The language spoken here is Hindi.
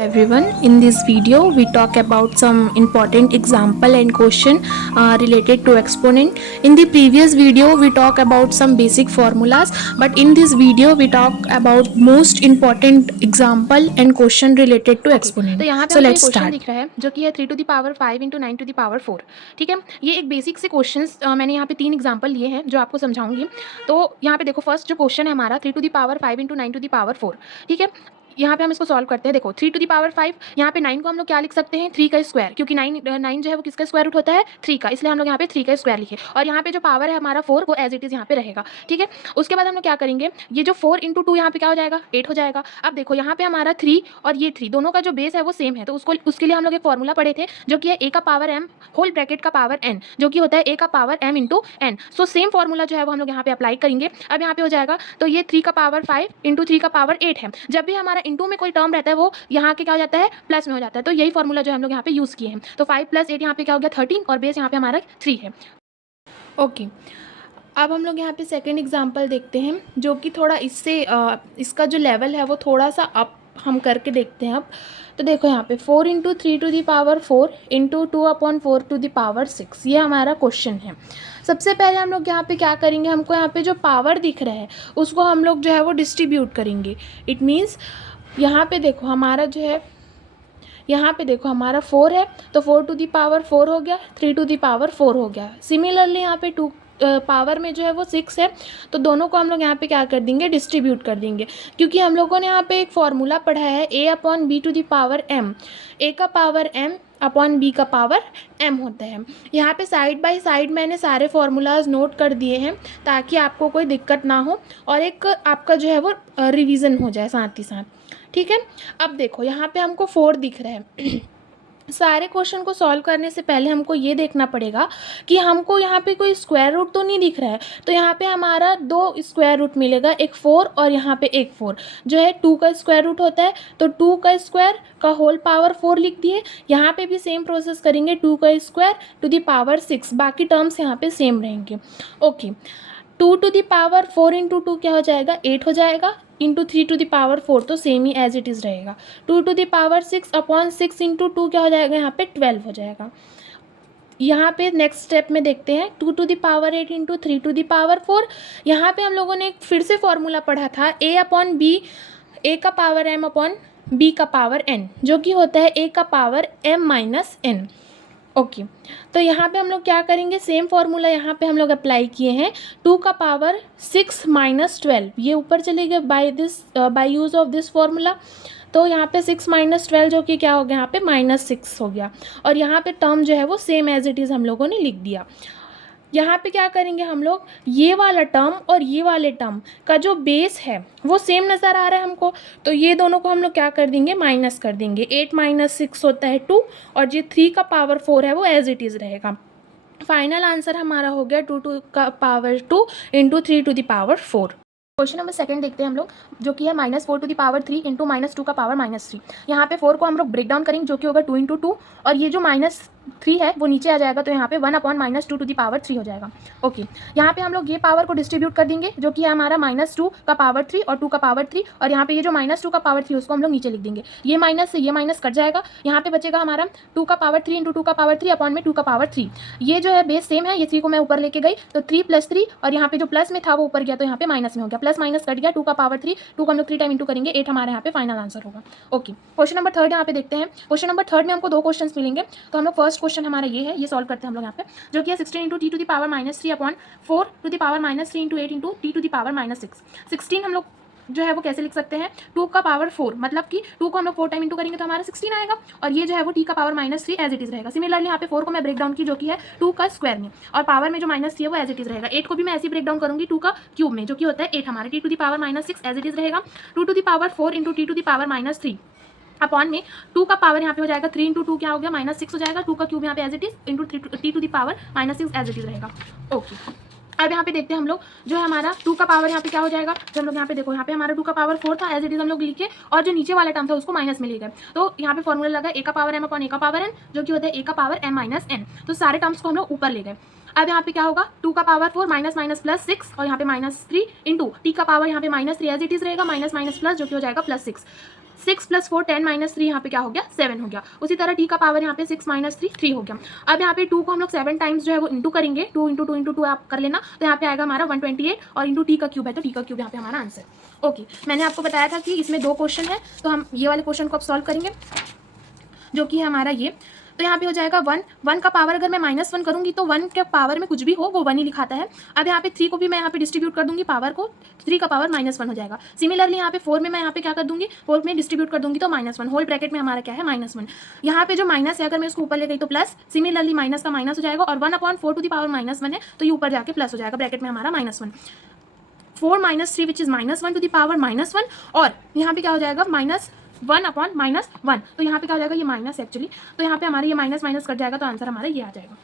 Everyone, in this video we talk about some important example and question related to exponent. In the previous video we talk about some basic formulas, but in this video we talk about most important example and question related to exponent. तो यहाँ पे So हमको एक let's क्वेश्चन start. दिख रहा है जो कि है 3 to the power 5 into 9 to the power 4। ठीक है, ये एक बेसिक से क्वेश्चंस मैंने यहाँ पे 3 एग्जांपल लिए हैं जो आपको समझाऊंगी। तो यहाँ पे देखो, फर्स्ट जो क्वेश्चन है हमारा 3 to the power 5 into 9 to the power 4। ठीक है, यहाँ पे हम इसको सॉल्व करते हैं। देखो 3 टू द पावर 5, यहाँ पे 9 को हम लोग क्या लिख सकते हैं, 3 का स्क्वायर, क्योंकि 9 जो है वो किसका स्क्वायर रूट होता है, 3 का, इसलिए हम लोग यहाँ पे 3 का स्क्वायर लिखे। और यहाँ पे जो पावर है हमारा 4 वो एज इट इज़ यहाँ पे रहेगा। ठीक है, उसके बाद हम लोग क्या करेंगे, ये जो 4 इंटू 2 यहाँ पे क्या हो जाएगा, 8 हो जाएगा। अब देखो यहाँ पे हमारा 3 और ये 3 दोनों का जो बेस है वो सेम है, तो उसके लिए हम लोग एक फॉर्मूला पढ़े थे जो कि है a का पावर m होल ब्रैकेट का पावर n, जो कि होता है a का power m into n। So same formula जो है वो हम लोग यहाँ पे अप्लाई करेंगे। अब यहाँ पे हो जाएगा, तो ये 3 का पावर 5 इंटू 3 का पावर 8 है। जब भी हमारा इंटू में कोई टर्म रहता है वो यहाँ के क्या हो जाता है, प्लस में हो जाता है। तो यही फॉर्मूला जो हम लोग यहाँ पे यूज़ किए हैं। तो 5 + 8 यहाँ पे क्या हो गया, 13, और बेस यहाँ पे हमारा 3 है। ओके, अब हम लोग यहाँ पे सेकेंड एग्जाम्पल देखते हैं जो कि थोड़ा इससे इसका जो लेवल है वो थोड़ा सा अप हम करके देखते हैं। अब तो देखो यहाँ पे 4 into 3 to the power 4 into 2/4 to the power 6, ये हमारा क्वेश्चन है। सबसे पहले हम लोग यहाँ पे क्या करेंगे, हमको यहाँ पे जो पावर दिख रहा है उसको हम लोग जो है वो डिस्ट्रीब्यूट करेंगे। इट मीन्स यहाँ पे देखो हमारा जो है, यहाँ पे देखो हमारा 4 है, तो 4 टू दी पावर 4 हो गया, 3 टू दी पावर 4 हो गया। सिमिलरली यहाँ पे 2 पावर में जो है वो 6 है, तो दोनों को हम लोग यहाँ पे क्या कर देंगे, डिस्ट्रीब्यूट कर देंगे। क्योंकि हम लोगों ने यहाँ पे एक फॉर्मूला पढ़ा है a/b to the power m, a का पावर m अपॉन b का पावर m होता है। यहाँ पे साइड बाय साइड मैंने सारे फार्मूलाज नोट कर दिए हैं ताकि आपको कोई दिक्कत ना हो और एक आपका जो है वो रिवीजन हो जाए साथ ही साथ। ठीक है, अब देखो यहाँ पे हमको 4 दिख रहा है। सारे क्वेश्चन को सॉल्व करने से पहले हमको ये देखना पड़ेगा कि हमको यहाँ पे कोई स्क्वायर रूट तो नहीं दिख रहा है। तो यहाँ पे हमारा 2 स्क्वायर रूट मिलेगा, एक 4 और यहाँ पे एक 4 जो है 2 का स्क्वायर रूट होता है, तो 2 का स्क्वायर का होल पावर 4 लिख दिए। यहाँ पे भी सेम प्रोसेस करेंगे, 2 का स्क्वायर टू दी पावर 6, बाकी टर्म्स यहाँ पे सेम रहेंगे। Okay, 2 to the power 4 into 2 क्या हो जाएगा, 8 हो जाएगा, इंटू 3 टू दी पावर 4 तो सेम ही एज इट इज़ रहेगा। 2 to the power 6 upon 6 into 2 क्या हो जाएगा, यहाँ पे 12 हो जाएगा। यहाँ पे नेक्स्ट स्टेप में देखते हैं 2 to the power 8 into 3 to the power 4। यहाँ पे हम लोगों ने फिर से फॉर्मूला पढ़ा था a/b, a का पावर m अपॉन b का पावर n, जो कि होता है a का पावर m - n। ओके, तो यहाँ पे हम लोग क्या करेंगे, सेम फॉर्मूला यहाँ पे हम लोग अप्लाई किए हैं। 2 का पावर 6 - 12, ये ऊपर चले गए by use of this formula. तो यहाँ पे 6 - 12 जो कि क्या हो गया, यहाँ पे -6 हो गया। और यहाँ पे टर्म जो है वो सेम एज इट इज़ हम लोगों ने लिख दिया। यहाँ पे क्या करेंगे हम लोग, ये वाला टर्म और ये वाले टर्म का जो बेस है वो सेम नज़र आ रहा है हमको, तो ये दोनों को हम लोग क्या कर देंगे, माइनस कर देंगे। 8 - 6 होता है 2, और ये 3 का पावर 4 है वो एज इट इज़ रहेगा। फाइनल आंसर हमारा हो गया 2 का power 2 into 3 to the power 4। Question number second देखते हैं हम लोग, जो कि है -4 टू दी पावर 3 इंटू -2 का पावर -3। यहाँ पे 4 को हम लोग ब्रेक डाउन करेंगे जो कि होगा 2 इंटू 2, और ये जो -3 है वो नीचे आ जाएगा, तो यहाँ पे 1/-2 टू दी पावर 3 हो जाएगा। ओके, यहाँ पे हम लोग ये पावर को डिस्ट्रीब्यूट कर देंगे जो कि है हमारा -2 का पावर 3 और 2 का पावर 3, और यहाँ पे ये जो -2 का पावर 3 उसको हम लोग नीचे लिख देंगे। ये माइनस से ये माइनस कट जाएगा, यहाँ पे बचेगा हमारा 2 का पावर 3 इंटू 2 का पावर 3 अपॉन में 2 का पावर 3। ये जो है बेस सेम है, ये 3 को मैं ऊपर लेके गई, तो 3 + 3, और यहाँ पे जो प्लस में था वो ऊपर गया, तो यहाँ पे माइनस में हो गया, प्लस माइनस कट गया। 2 का पावर 3, 2 को हम लोग 3 टाइम इंटू करेंगे, 8 हमारे यहाँ पे फाइनल आंसर होगा। ओके, क्वेश्चन नंबर थर्ड यहाँ पे देखते हैं। क्वेश्चन नंबर थर्ड में हमको 2 क्वेश्चंस मिलेंगे, तो हम लोग फर्स्ट क्वेश्चन हमारा ये है, ये सॉल्व करते हैं हम लोग यहाँ पे, जो कि है 16 into T to the power -3 upon 4 to the power -3 into 8 into T to the power -6। 16 हम लोग जो है वो कैसे लिख सकते हैं, 2 का पावर 4, मतलब कि 2 को हम लोग 4 टाइम इंटू करेंगे तो हमारा 16 आएगा, और ये जो है वो टी का पावर -3 एज इट इज रहेगा। सिमिलरली यहाँ पे 4 को मैं ब्रेक डाउन की जो कि है 2 का स्क्वायर में, और पावर में जो -3 है वो एज इट इज रहेगा। 8 को भी मैं ऐसे ब्रेक डाउन करूंगी 2 का क्यूब में, जो कि होता है 8 हमारे, T to the power -6 as it is रहेगा। 2 to the power 4 into T to the power -3 upon में 2 का पावर यहाँ पे हो जाएगा 3 इंटू 2 क्या हो गया, -6 हो जाएगा। 2 का क्यूब यहाँ पे as it is into T to the power -6 as it is रहेगा। ओके, अब यहाँ पे देखते हैं हम लोग, जो है हमारा 2 का पावर यहाँ पे क्या हो जाएगा, जब हम लोग यहाँ पे देखो, यहाँ पे हमारा 2 का पावर 4 था एज इट इज हम लोग लिखे, और जो नीचे वाला टर्म था उसको माइनस में ले गए, तो यहाँ पे फॉर्मूला लगा a का पावर m अपॉन a का पावर n, जो कि होता है a का पावर m - n। तो सारे टर्म्स को हम लोग ऊपर ले गए। अब यहाँ पे क्या होगा, 2 का पावर 4 माइनस माइनस प्लस 6, और यहाँ पे -3 इंटू टी का पावर यहाँ पे -3 एज इट इज रहेगा, माइनस माइनस प्लस, जो कि हो जाएगा +6। 6 + 4 10 - 3 यहाँ पे क्या हो गया 7 हो गया। उसी तरह t का पावर यहाँ पे 6 - 3 3 हो गया। अब यहाँ पे 2 को हम लोग 7 टाइम्स जो है वो इंटू करेंगे, 2 × 2 × 2 आप कर लेना, तो यहाँ पे आएगा हमारा 128 और इंटू टी का क्यूब है तो टी का क्यूब यहाँ पे हमारा आंसर। ओके, मैंने आपको बताया था कि इसमें 2 क्वेश्चन है, तो हम ये वाले क्वेश्चन को अब सॉल्व करेंगे जो कि है हमारा ये। तो यहाँ पे हो जाएगा 1 का पावर अगर मैं -1 करूँगी तो 1 के पावर में कुछ भी हो वो 1 ही लिखाता है। अब यहाँ पे 3 को भी मैं यहाँ पे डिस्ट्रीब्यूट कर दूंगी पावर को, 3 का पावर -1 हो जाएगा। सिमिलरली यहाँ पे 4 में मैं यहाँ पे क्या कर दूंगी, 4 में डिस्ट्रीब्यूट कर दूंगी तो -1, होल ब्रैकेट में हमारा क्या है -1। यहाँ पे जो माइनस है अगर मैं उसको ऊपर ले गई तो प्लस, सिमिलरली माइनस का माइनस हो जाएगा और 1/4 टू द पावर -1 है तो ये ऊपर जाके प्लस हो जाएगा, ब्रैकेट में हमारा -1। 4 - 3 which is -1 to the power -1 और यहाँ पे क्या हो जाएगा -1/-1, तो यहाँ पे क्या हो जाएगा ये माइनस एक्चुअली, तो यहाँ पे हमारा ये माइनस माइनस कट जाएगा तो आंसर हमारा ये आ जाएगा।